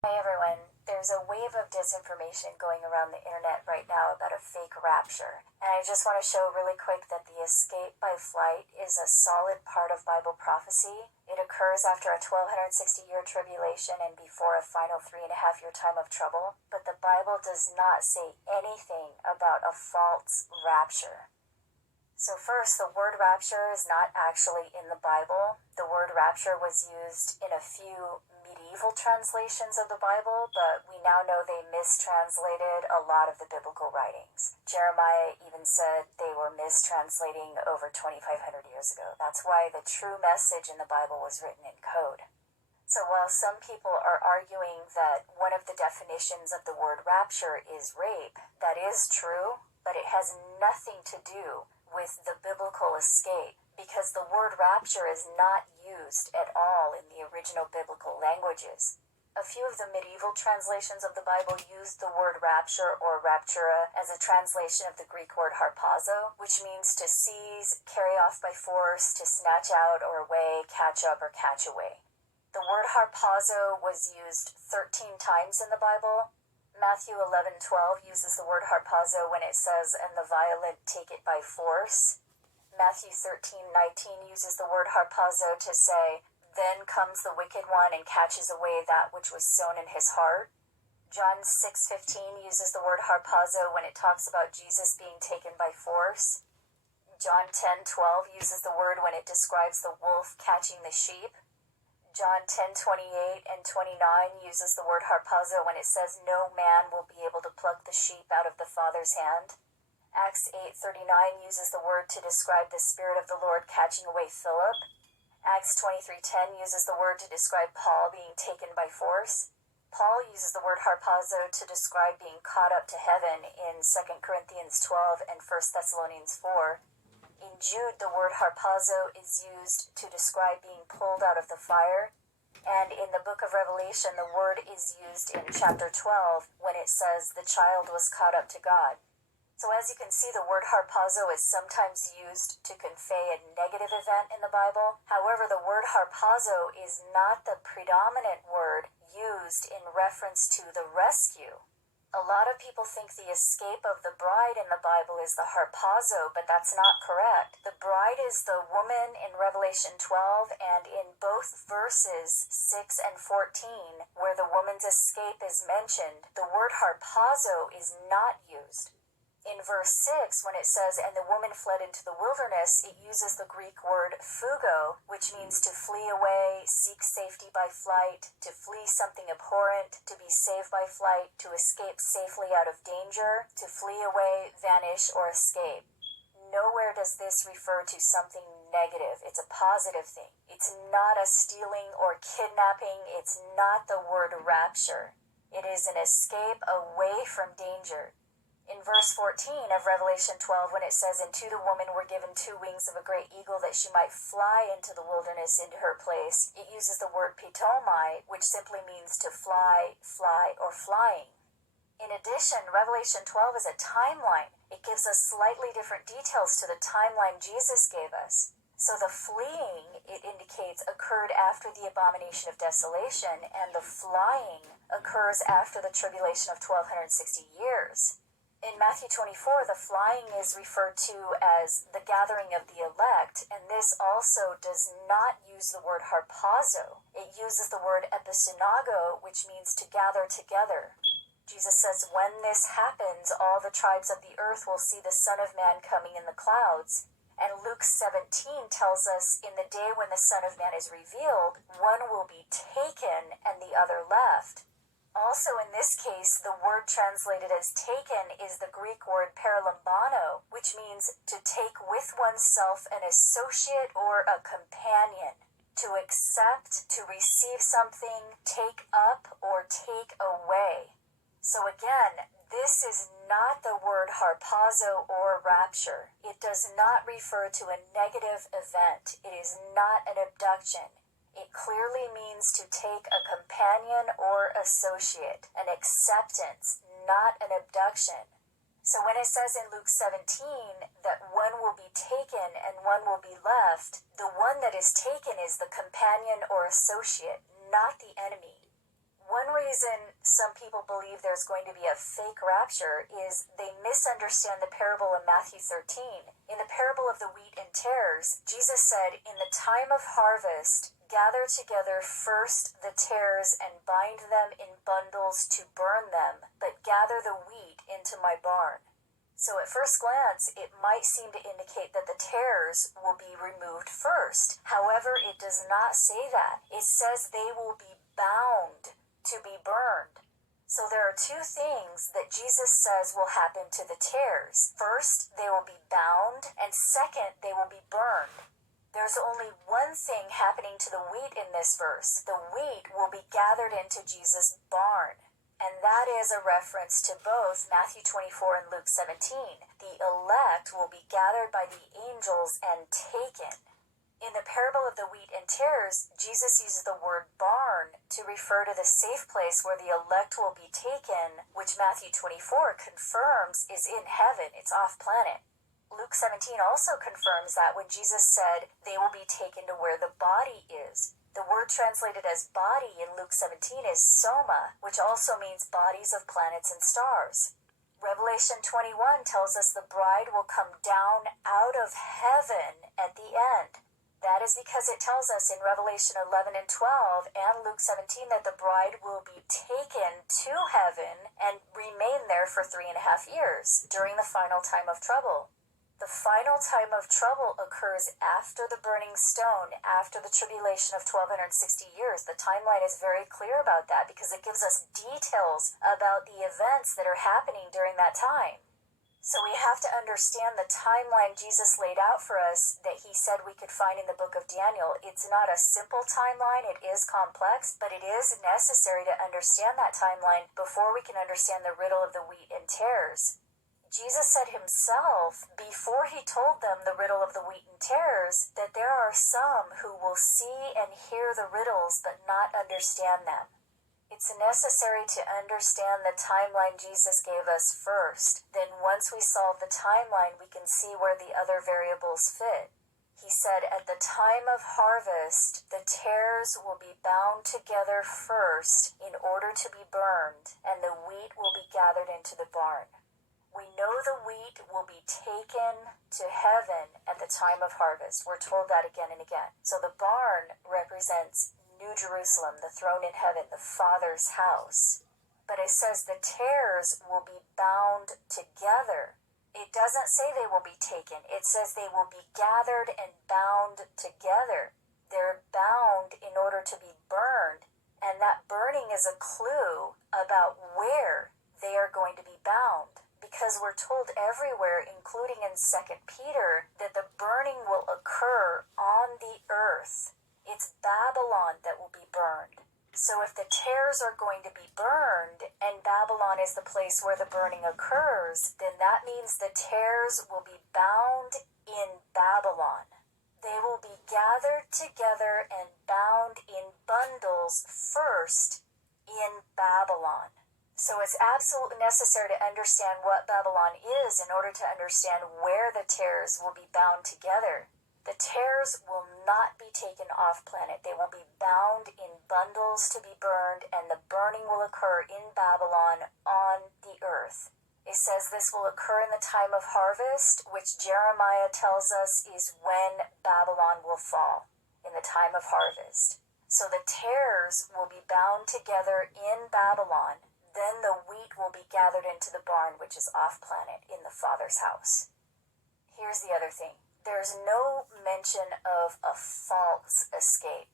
Hi everyone, there's a wave of disinformation going around the internet right now about a fake rapture. And I just want to show really quick that the escape by flight is a solid part of Bible prophecy. It occurs after a 1260-year tribulation and before a final 3.5-year time of trouble. But the Bible does not say anything about a false rapture. So first, the word rapture is not actually in the Bible. The word rapture was used in a few medieval translations of the Bible, but we now know they mistranslated a lot of the biblical writings. Jeremiah even said they were mistranslating over 2,500 years ago. That's why the true message in the Bible was written in code. So while some people are arguing that one of the definitions of the word rapture is rape, that is true, but it has nothing to do with the biblical escape, because the word rapture is not used at all in the original biblical languages. A few of the medieval translations of the Bible used the word rapture or raptura as a translation of the Greek word harpazo, which means to seize, carry off by force, to snatch out or away, catch up or catch away. The word harpazo was used 13 times in the Bible. Matthew 11:12 uses the word harpazo when it says, "And the violent take it by force." Matthew 13:19 uses the word harpazo to say, "Then comes the wicked one and catches away that which was sown in his heart." John 6:15 uses the word harpazo when it talks about Jesus being taken by force. John 10:12 uses the word when it describes the wolf catching the sheep. John 10:28 and 29 uses the word harpazo when it says no man will be able to pluck the sheep out of the Father's hand. Acts 8:39 uses the word to describe the Spirit of the Lord catching away Philip. Acts 23:10 uses the word to describe Paul being taken by force. Paul uses the word harpazo to describe being caught up to heaven in 2 Corinthians 12 and 1 Thessalonians 4. In Jude, the word harpazo is used to describe being pulled out of the fire. And in the book of Revelation, the word is used in chapter 12 when it says the child was caught up to God. So as you can see, the word harpazo is sometimes used to convey a negative event in the Bible. However, the word harpazo is not the predominant word used in reference to the rescue. A lot of people think the escape of the bride in the Bible is the harpazo, but that's not correct. The bride is the woman in Revelation 12, and in both verses 6 and 14, where the woman's escape is mentioned, the word harpazo is not used. In verse 6, when it says, "And the woman fled into the wilderness," it uses the Greek word fugo, which means to flee away, seek safety by flight, to flee something abhorrent, to be saved by flight, to escape safely out of danger, to flee away, vanish, or escape. Nowhere does this refer to something negative. It's a positive thing. It's not a stealing or kidnapping. It's not the word rapture. It is an escape away from danger. In verse 14 of Revelation 12, when it says, "And to the woman were given 2 wings of a great eagle, that she might fly into the wilderness, into her place," it uses the word pitomai, which simply means to fly, or flying. In addition, Revelation 12 is a timeline. It gives us slightly different details to the timeline Jesus gave us. So the fleeing, it indicates, occurred after the abomination of desolation, and the flying occurs after the tribulation of 1260 years. In Matthew 24, the flying is referred to as the gathering of the elect, and this also does not use the word harpazo. It uses the word episynago, which means to gather together. Jesus says, "When this happens, all the tribes of the earth will see the Son of Man coming in the clouds." And Luke 17 tells us, "In the day when the Son of Man is revealed, one will be taken and the other left." Also, in this case, the word translated as taken is the Greek word paralambano, which means to take with oneself an associate or a companion, to accept, to receive something, take up, or take away. So again, this is not the word harpazo or rapture. It does not refer to a negative event. It is not an abduction. It clearly means to take a companion or associate, an acceptance, not an abduction. So when it says in Luke 17 that one will be taken and one will be left, the one that is taken is the companion or associate, not the enemy. One reason some people believe there's going to be a fake rapture is they misunderstand the parable in Matthew 13. In the parable of the wheat and tares, Jesus said, "In the time of harvest, gather together first the tares and bind them in bundles to burn them, but gather the wheat into my barn." So at first glance, it might seem to indicate that the tares will be removed first. However, it does not say that. It says they will be bound to be burned. So there are two things that Jesus says will happen to the tares. First, they will be bound, and second, they will be burned. There's only one thing happening to the wheat in this verse. The wheat will be gathered into Jesus' barn. And that is a reference to both Matthew 24 and Luke 17. The elect will be gathered by the angels and taken. In the parable of the wheat and tares, Jesus uses the word barn to refer to the safe place where the elect will be taken, which Matthew 24 confirms is in heaven. It's off planet. Luke 17 also confirms that when Jesus said they will be taken to where the body is. The word translated as body in Luke 17 is soma, which also means bodies of planets and stars. Revelation 21 tells us the bride will come down out of heaven at the end. That is because it tells us in Revelation 11 and 12 and Luke 17 that the bride will be taken to heaven and remain there for 3.5 years during the final time of trouble. The final time of trouble occurs after the burning stone, after the tribulation of 1260 years. The timeline is very clear about that because it gives us details about the events that are happening during that time. So we have to understand the timeline Jesus laid out for us that he said we could find in the book of Daniel. It's not a simple timeline, it is complex, but it is necessary to understand that timeline before we can understand the riddle of the wheat and tares. Jesus said himself, before he told them the riddle of the wheat and tares, that there are some who will see and hear the riddles but not understand them. It's necessary to understand the timeline Jesus gave us first. Then once we solve the timeline, we can see where the other variables fit. He said, at the time of harvest, the tares will be bound together first in order to be burned, and the wheat will be gathered into the barn. We know the wheat will be taken to heaven at the time of harvest. We're told that again and again. So the barn represents New Jerusalem, the throne in heaven, the Father's house. But it says the tares will be bound together. It doesn't say they will be taken. It says they will be gathered and bound together. They're bound in order to be burned. And that burning is a clue about where they are going to be bound. Because we're told everywhere, including in 2 Peter, that the burning will occur on the earth. It's Babylon that will be burned. So if the tares are going to be burned, and Babylon is the place where the burning occurs, then that means the tares will be bound in Babylon. They will be gathered together and bound in bundles first in Babylon. So it's absolutely necessary to understand what Babylon is in order to understand where the tares will be bound together. The tares will not be taken off planet. They will be bound in bundles to be burned, and the burning will occur in Babylon on the earth. It says this will occur in the time of harvest, which Jeremiah tells us is when Babylon will fall, in the time of harvest. So the tares will be bound together in Babylon. Then the wheat will be gathered into the barn, which is off planet, in the Father's house. Here's the other thing. There's no mention of a false escape.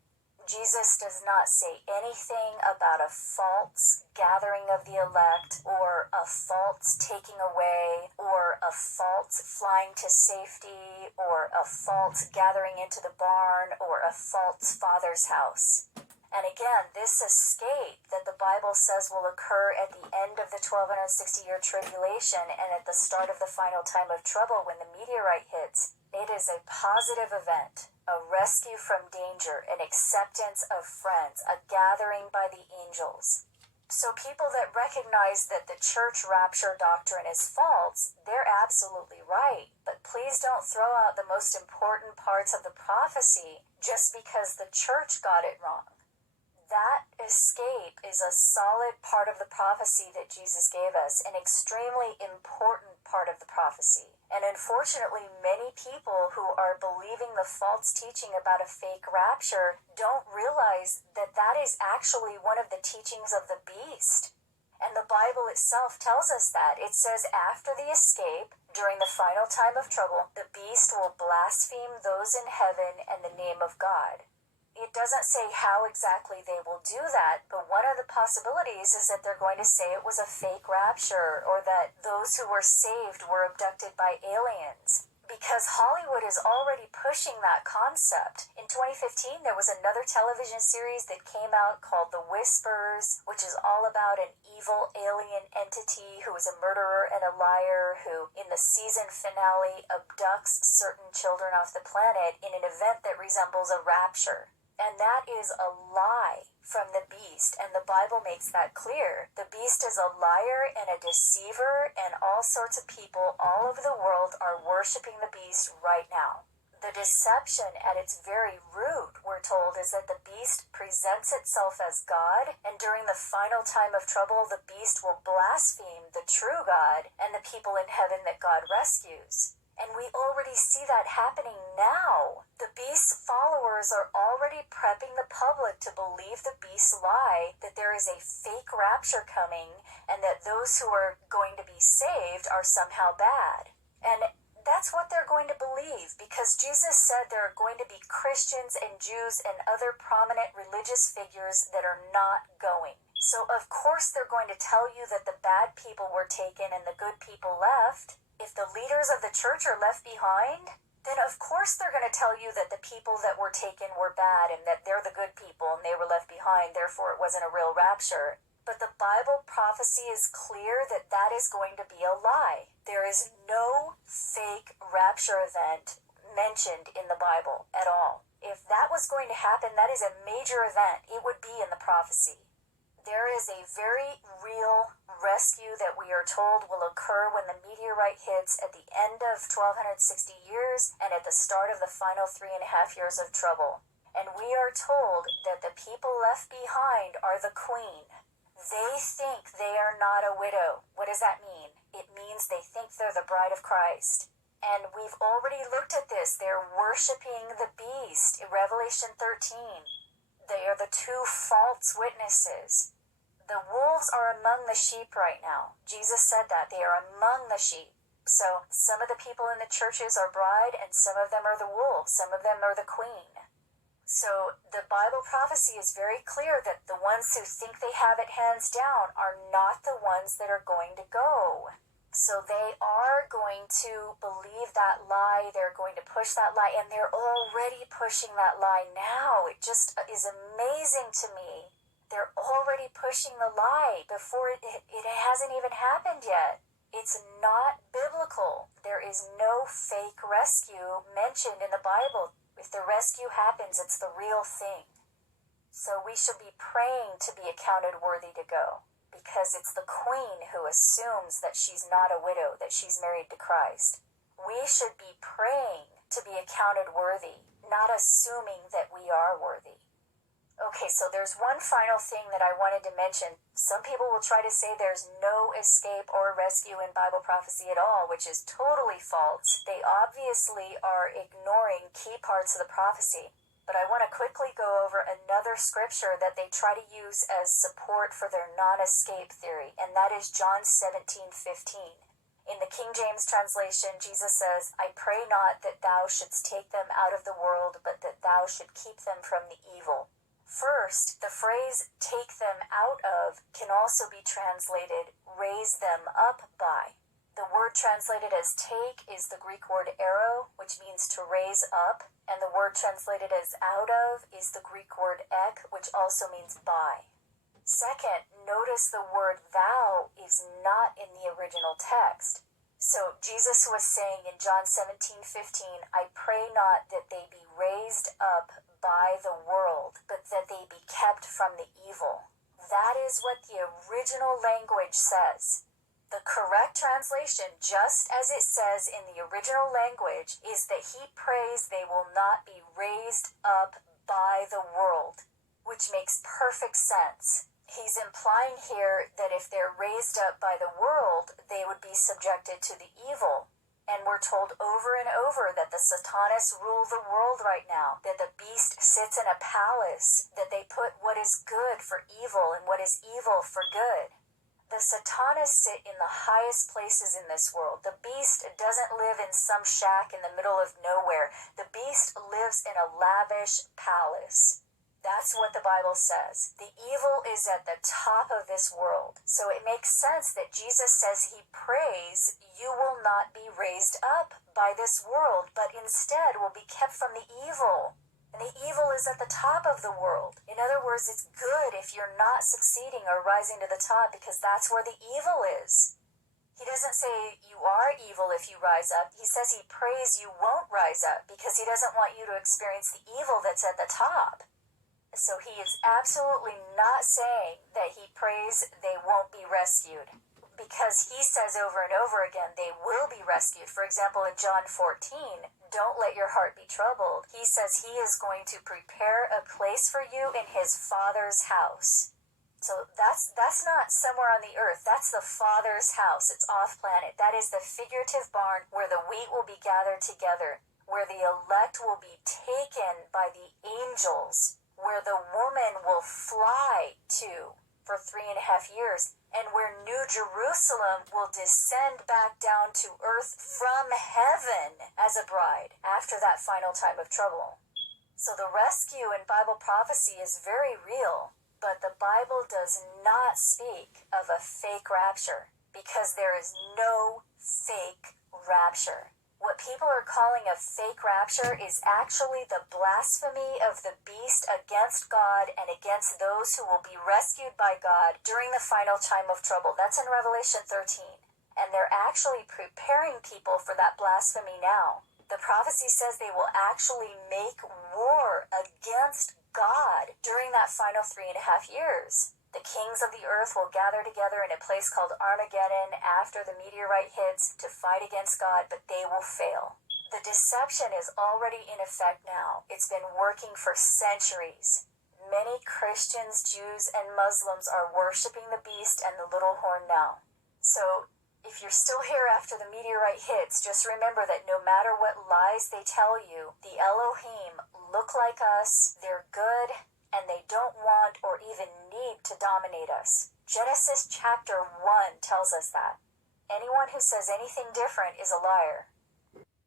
Jesus does not say anything about a false gathering of the elect, or a false taking away, or a false flying to safety, or a false gathering into the barn, or a false Father's house. And again, this escape that the Bible says will occur at the end of the 1260-year tribulation and at the start of the final time of trouble when the meteorite hits, it is a positive event, a rescue from danger, an acceptance of friends, a gathering by the angels. So people that recognize that the church rapture doctrine is false, they're absolutely right. But please don't throw out the most important parts of the prophecy just because the church got it wrong. That escape is a solid part of the prophecy that Jesus gave us, an extremely important part of the prophecy. And unfortunately, many people who are believing the false teaching about a fake rapture don't realize that that is actually one of the teachings of the beast. And the Bible itself tells us that. It says after the escape, during the final time of trouble, the beast will blaspheme those in heaven and the name of God. It doesn't say how exactly they will do that, but one of the possibilities is that they're going to say it was a fake rapture, or that those who were saved were abducted by aliens. Because Hollywood is already pushing that concept. In 2015, there was another television series that came out called The Whispers, which is all about an evil alien entity who is a murderer and a liar who, in the season finale, abducts certain children off the planet in an event that resembles a rapture. And that is a lie from the beast, and the Bible makes that clear. The beast is a liar and a deceiver, and all sorts of people all over the world are worshiping the beast right now. The deception at its very root, we're told, is that the beast presents itself as God, and during the final time of trouble, the beast will blaspheme the true God and the people in heaven that God rescues. And we already see that happening now. The beast's followers are already prepping the public to believe the beast's lie that there is a fake rapture coming and that those who are going to be saved are somehow bad. And that's what they're going to believe, because Jesus said there are going to be Christians and Jews and other prominent religious figures that are not going. So of course they're going to tell you that the bad people were taken and the good people left. If the leaders of the church are left behind, then of course they're going to tell you that the people that were taken were bad and that they're the good people and they were left behind, therefore it wasn't a real rapture. But the Bible prophecy is clear that that is going to be a lie. There is no fake rapture event mentioned in the Bible at all. If that was going to happen, that is a major event. It would be in the prophecy. There is a very real rescue that we are told will occur when the meteorite hits at the end of 1260 years and at the start of the final 3.5 years of trouble. And we are told that the people left behind are the queen. They think they are not a widow. What does that mean? It means they think they're the bride of Christ. And we've already looked at this. They're worshiping the beast in Revelation 13. They are the two false witnesses. The wolves are among the sheep right now. Jesus said that. They are among the sheep. So some of the people in the churches are bride and some of them are the wolves. Some of them are the queen. So the Bible prophecy is very clear that the ones who think they have it hands down are not the ones that are going to go. So they are going to believe that lie. They're going to push that lie, and they're already pushing that lie now. It just is amazing to me. They're already pushing the lie before it hasn't even happened yet. It's not biblical. There is no fake rescue mentioned in the Bible. If the rescue happens, it's the real thing. So we should be praying to be accounted worthy to go, because it's the queen who assumes that she's not a widow, that she's married to Christ. We should be praying to be accounted worthy, not assuming that we are worthy. Okay, so there's one final thing that I wanted to mention. Some people will try to say there's no escape or rescue in Bible prophecy at all, which is totally false. They obviously are ignoring key parts of the prophecy. But I want to quickly go over another scripture that they try to use as support for their non-escape theory, and that is John 17:15. In the King James translation, Jesus says, "I pray not that thou shouldst take them out of the world, but that thou should keep them from the evil." First, the phrase "take them out of" can also be translated "raise them up by." The word translated as take is the Greek word arrow, which means to raise up, and the word translated as out of is the Greek word ek, which also means by. Second, notice the word thou is not in the original text. So Jesus was saying in John 17:15, "I pray not that they be raised up by the world, but that they be kept from the evil." That is what the original language says. The correct translation, just as it says in the original language, is that he prays they will not be raised up by the world. which makes perfect sense. He's implying here that if they're raised up by the world, they would be subjected to the evil. And we're told over and over that the Satanists rule the world right now, that the beast sits in a palace, that they put what is good for evil and what is evil for good. The Satanists sit in the highest places in this world. The beast doesn't live in some shack in the middle of nowhere. The beast lives in a lavish palace. That's what the Bible says. The evil is at the top of this world. So it makes sense that Jesus says he prays, you will not be raised up by this world, but instead will be kept from the evil. And the evil is at the top of the world. In other words, it's good if you're not succeeding or rising to the top, because that's where the evil is. He doesn't say you are evil if you rise up. He says he prays you won't rise up, because he doesn't want you to experience the evil that's at the top. So he is absolutely not saying that he prays they won't be rescued, because he says over and over again they will be rescued. For example, in John 14, don't let your heart be troubled. He says he is going to prepare a place for you in his Father's house. So that's not somewhere on the earth. That's the Father's house. It's off planet. That is the figurative barn where the wheat will be gathered together, where the elect will be taken by the angels, where the woman will fly to for 3.5 years, and where New Jerusalem will descend back down to earth from heaven as a bride after that final time of trouble. So the rescue in Bible prophecy is very real, but the Bible does not speak of a fake rapture, because there is no fake rapture. What people are calling a fake rapture is actually the blasphemy of the beast against God and against those who will be rescued by God during the final time of trouble. That's in Revelation 13. And they're actually preparing people for that blasphemy now. The prophecy says they will actually make war against God during that final 3.5 years. The kings of the earth will gather together in a place called Armageddon after the meteorite hits to fight against God, but they will fail. The deception is already in effect now. It's been working for centuries. Many Christians, Jews, and Muslims are worshiping the beast and the little horn now. So if you're still here after the meteorite hits, just remember that no matter what lies they tell you, the Elohim look like us, they're good, and they don't want or even need to dominate us. Genesis chapter 1 tells us that. Anyone who says anything different is a liar.